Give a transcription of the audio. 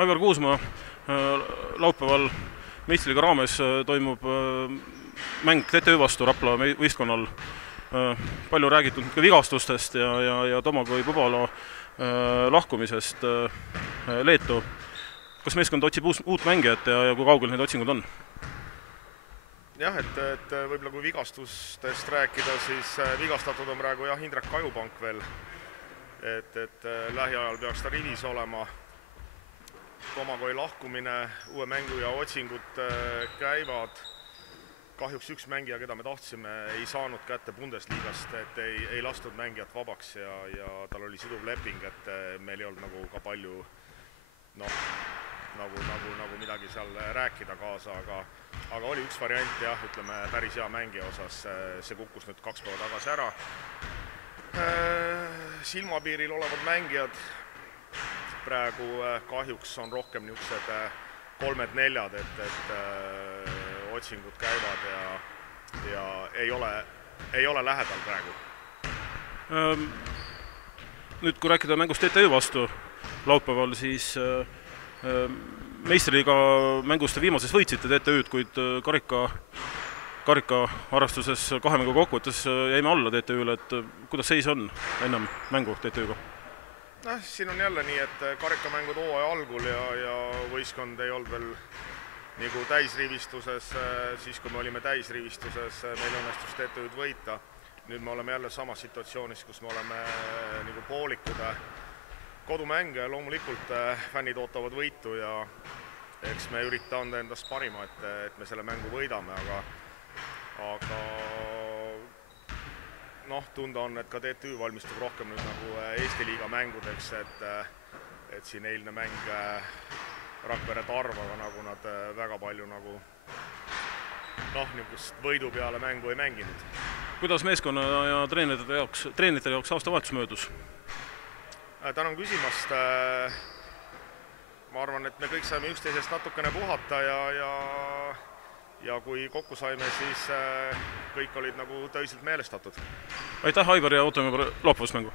Aivar Kuusma, laupäeval meistriliiga raames toimub mäng TTÜ vastu Rapla võistkonnal. Palju räägitud ka vigastustest ja Domagoj Pubalo lahkumisest Leetu. Kas meeskond otsib uut mängijat ja kui kaugel need otsingud on? Jah, et võib-olla kui vigastustest rääkida, siis vigastatud on praegu Indrek Kajupank veel, et lähiajal peaks ta rivis olema. Domagoj lahkumine, uue mängu ja otsingud käivad. Kahjuks üks mängija, keda me tahtsime, ei saanud kätte Bundesliigast, et ei lastud mängijat vabaks ja tal oli siduv leping, et meil ei olnud nagu ka palju nagu midagi seal rääkida kaasa, aga oli üks variant jah, ütleme päris hea mängija osas, see kukkus nüüd 2 päeva tagasi ära. Silmapiiril olevad mängijad praegu kahjuks on rohkem niisugused 3-4, et otsingud käivad ja ei ole lähedal praegu. Nüüd kui rääkida mängust TTÜ vastu laupäeval, siis meistriliiga mängust viimases võitsite TTÜ-d, kuid karika arvestuses 2 mängu kokkuvõttes jäime alla TTÜ-le, et kuidas seis on ennem mängu TTÜ-ga? Siin on jälle nii, et karikamängud hooaja algul ja võistkond ei olnud veel nagu täisrivistuses, siis kui me olime täisrivistuses, meil õnnestus TTÜ-d võita. Nüüd me oleme jälle samas situatsioonis, kus me oleme nagu poolikud. Kodumänge loomulikult fännid ootavad võitu ja eks me ürita anda endast parima, et me selle mängu võidame, aga tunda on, et ka TTÜ valmistub rohkem nüüd nagu Eesti liiga mängudeks, et siin eilne mäng Rakvere Tarvaga, nagu nad väga palju niisugust võidu peale mängu ei mänginud. Kuidas meeskonna ja treenerite jaoks aastavahetus möödus? Tänan küsimast. Ma arvan, et me kõik saime üksteisest natukene puhata ja kui kokku saime, siis kõik olid nagu tõsiselt meelestatud. Aitäh, Aivar, ja ootame laupäevast mängu!